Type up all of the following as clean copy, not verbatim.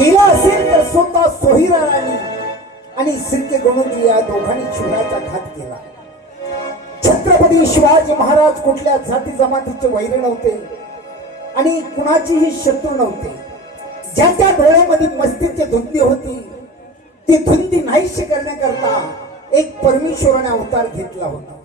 केला असेल तर स्वतः सोहिरा राणी आणि सिरके गणोजी या दोघांनी शिवराचा घात केला. छत्रपती शिवाजी महाराज कुठल्या जाती जमातीचे वैर नव्हते आणि कुणाचीही शत्रू नव्हते. ज्याच्या डोळ्यामध्ये मस्तीची धुंदी होती ती धुंदी नाहीशी करण्याकरता एक परमेश्वराने अवतार घेतला होता.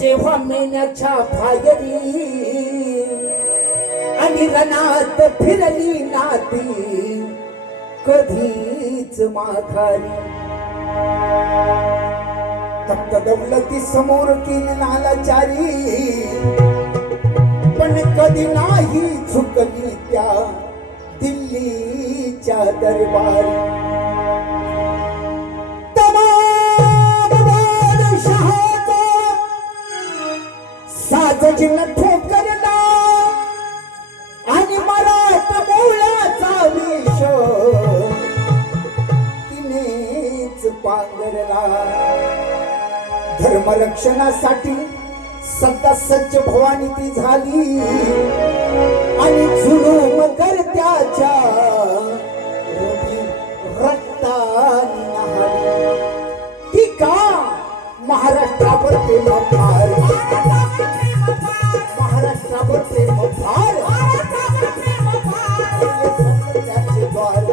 जेव्हा मेण्याच्या फायरी आणि रणात फिरली नाती कधीच माघारी. तप्त दौलती समोर केली नालाचारी पण कधी नाही झुकली त्या दिल्लीच्या दरबारी. साजजीला ठोकरला आणि मराठा मुलाचा वेश तिनेच पांघरला. धर्मरक्षणासाठी सदा सज्ज भवानी ती झाली आणि जुलूम करत्याच्या रक्ताने नहाली. ती का महाराष्ट्रावर प्रेम फार, महाराष्ट्रावर प्रेम फार, स्वातंत्र्याचे द्वार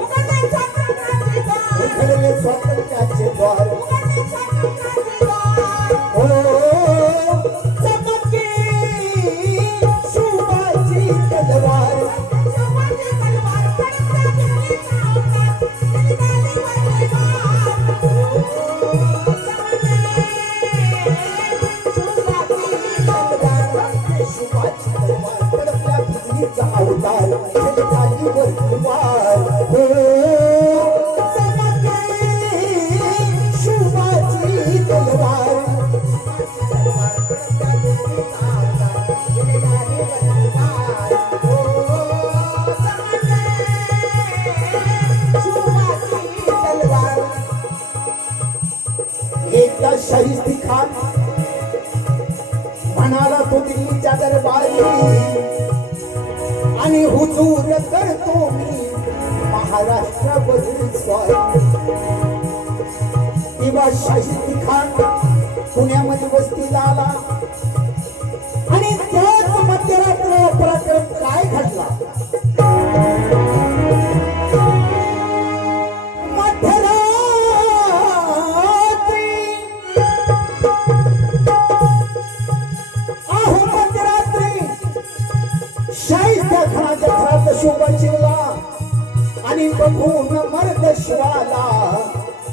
उघडले, स्वातंत्र्याचे द्वार. हो चमके शिवाची तलवार. अवतार खालीवर कुमार. हो शिवाची तलवार. एकदा शाहिस्ती खान म्हणाला तो दिल्लीच्या दरबारी आणि हुजूर करतो मी महाराष्ट्राबद्दल स्वारी. तेव्हा शाहिस्ती खान पुण्यामध्ये वस्तीला आला आणि त्याच मध्यरात्र पराक्रम काय घडला. शोभा शिवला आणि बघून मर्द शिवाला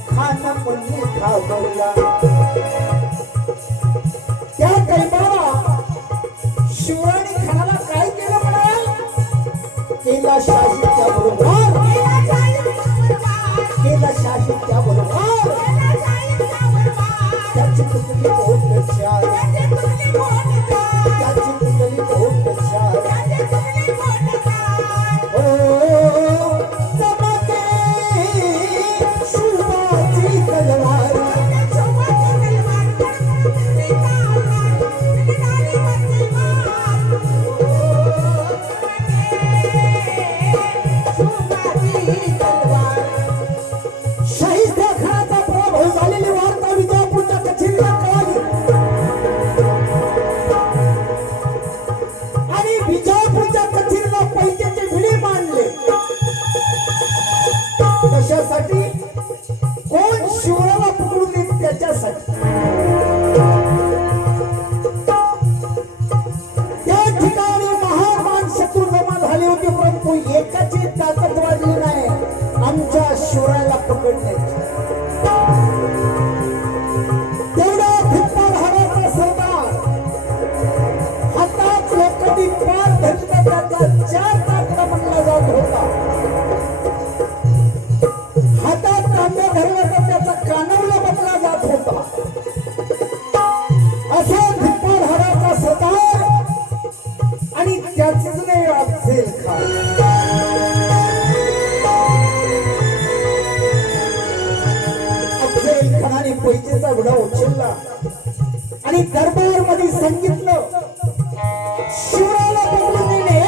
खान म्हणून घाबरला. त्या कैबाला शिवाने खानाला काय केलं म्हणाल. केला शाहिदच्या बरोबर, केला शाहिदच्या बरोबर. त्याची तुकडी बहुत चार, त्याची तुकडी बहुत चार. कशासाठी? कोण शिवराला पकडून देत त्याच्यासाठी. त्या ठिकाणी महान शत्रू जमा झाले होते परंतु एकाची ताकद वाढली नाही आमच्या शिवराला पकडण्याची. तेवढा भिप्पा भावाचा सरदार हातात लोखंडी पार धरला त्याचा 4 ताकदा म्हणला जात होता. त्याचा कानवला बदला जात होता. असा भिप्पा भावाचा सरदार आणि त्याचीच नाही अफझल खान. त्याचा विडा उचलला आणि दरबार मध्ये सांगितलं शिवरायाला पकडून नेणे,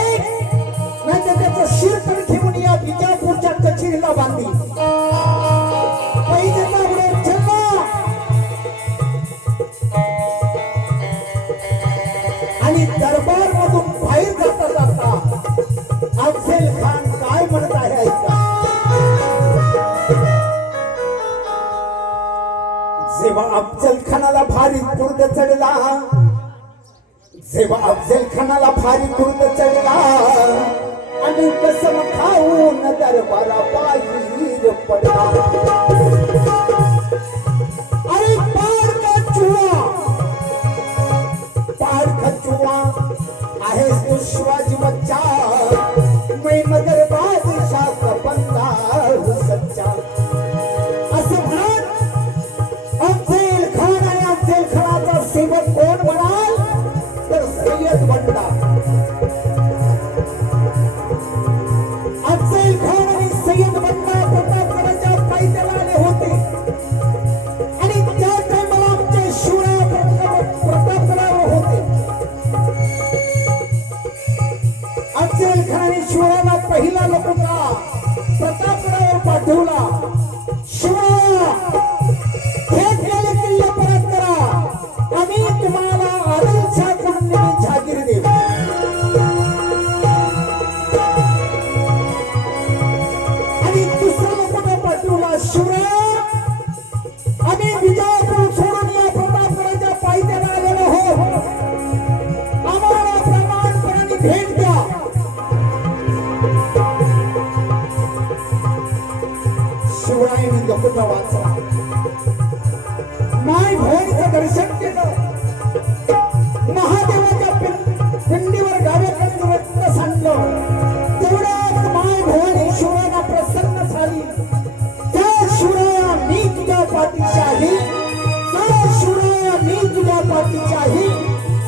नाही तर त्याचं शिर तर घेऊन या विजापूरच्या कचेरीला बांधली. पैजेचा विडा उचलला आणि दरबार मधून बाहेर जाता जाता अफझल खान काय म्हणत आहे ऐका. जेव्हा अफझल खानाला भारी कुर्द चढला, जेव्हा अफझल खानाला भारी कुर्द चढला आणि कसम खाऊन दरबारा बाहेर पडला. अरे पाड का चुआ, पाड का चुआ आहे तू शिवाजी बच्चा, मैं मगर बादशाह का बंदा हूँ सच्चा. असं म्हणत अफझल खान आणि अफझल खानाचा सेवक कोण म्हणाल तर सय्यद बंडा. अफझल खान आणि सय्यद बंडा प्रतापगडाच्या पायथ्याला आले होते आणि त्या टायमाला आमचे शिवराय प्रतापगडावर होते. अफझल खानाने शिवरायाला पहिला लपवला प्रतापगडावर पाठवला. शिवराया घेतलेले किल्ले परत करा, आम्ही तुम्हाला आदिलशाहकडून जहागीर देऊ. आणि दुसरा लपवला पाठवला शिवराया आम्ही विजापूर सोडून या प्रतापगडाच्या पायथ्याला आलेलो हो, आम्हाला प्रमाणपणाने भेट द्या. शिवरायांनी लपवला वाचला, माय भवानीचं दर्शन केलं, महादेवाच्या पिंडीवर गावाकडे रक्त सांडलं. तेवढ्यात माय भवानी शिवरायांना प्रसन्न झाली. त्या शिवराया मी तुझ्या पाठीशी आहे, त्या शिवराया मी तुझ्या पाठीशी आहे,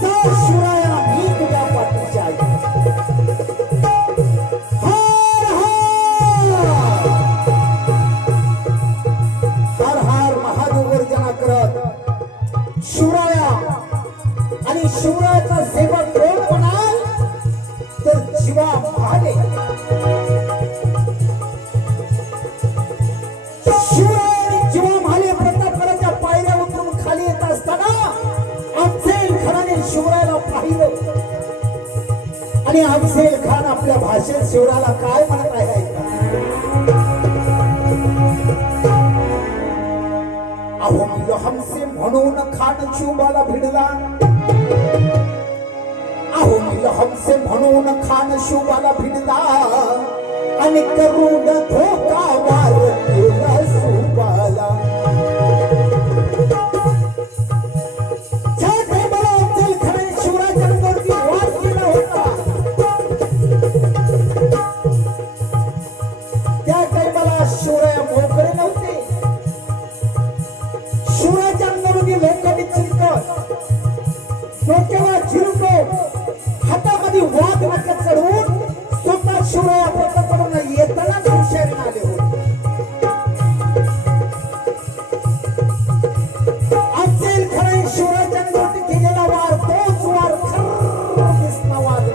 त्या शिवराया मी तुझ्या पाठीशी आहे. हर हर महादेव गर्जना करत शिवराया आणि शिवरायाचा सेवक कोण म्हणाल तर जीवा महाले. शिवराय आणि जीवा महाले प्रतापगडाच्या पायऱ्या उतरून खाली येत असताना अफझल खानाने शिवरायाला पाहिलं आणि अफझल खान आपल्या भाषेत शिवरायाला काय म्हणत आहे ऐका. अहो मुलं हमसे म्हणून खान शिवबाला भिडला, अहो मुलं हमसे म्हणून खान शिवबाला भिडला आणि करून धोका वार केला शिवबाला. ज्या टायमाला अफझल खानाने शिवरायाच्या अंगावरती वार केला होता त्या टायमाला शिवराया मोकळे नव्हते. शिवरायाच्या अंगामध्ये लोखंडी चिलकत, डोक्याला चिरको, हातामध्ये वाघ नख चढवून स्वतः शिवराया प्रतापगडावरून येतानाच हुशारीने आले होते. अफझल खानाने शिवरायाच्या अंगावरती केलेला वार तोच वार खर्र दिसला वाघ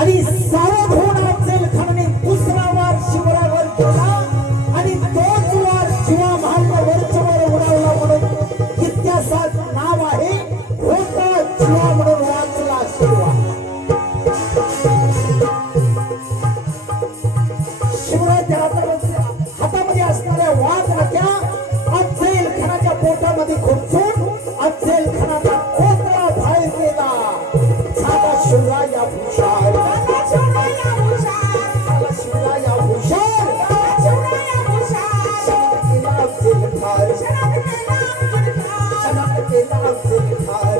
आणि सावध होऊन अफझल खानाने दुसरा वार शिवरायावर केला आणि तोच वार शिवा महालला वरचेवर उडावला म्हणून इतिहासात नाव आहे. होता शिवा म्हणून वाचला शिवा. शिवरायाच्या हातामध्ये असणाऱ्या वाघ नख्या अफझल खानाच्या पोटामध्ये खुपसून अफझल खानाचा कोतरा बाहेर गेला. झाला शिवराया हुशार, झाला शिवराया हुशार, शनात केला अफझल खान, शनात केला अफझल खान.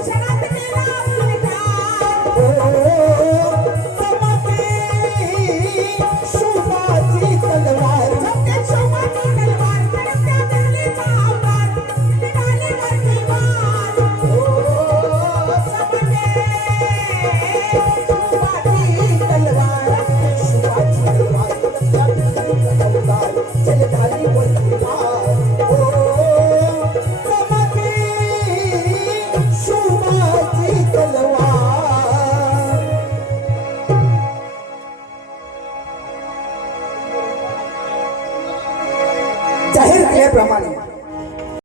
शिवाची तलवार चले खाली जाहीर केल्याप्रमाणे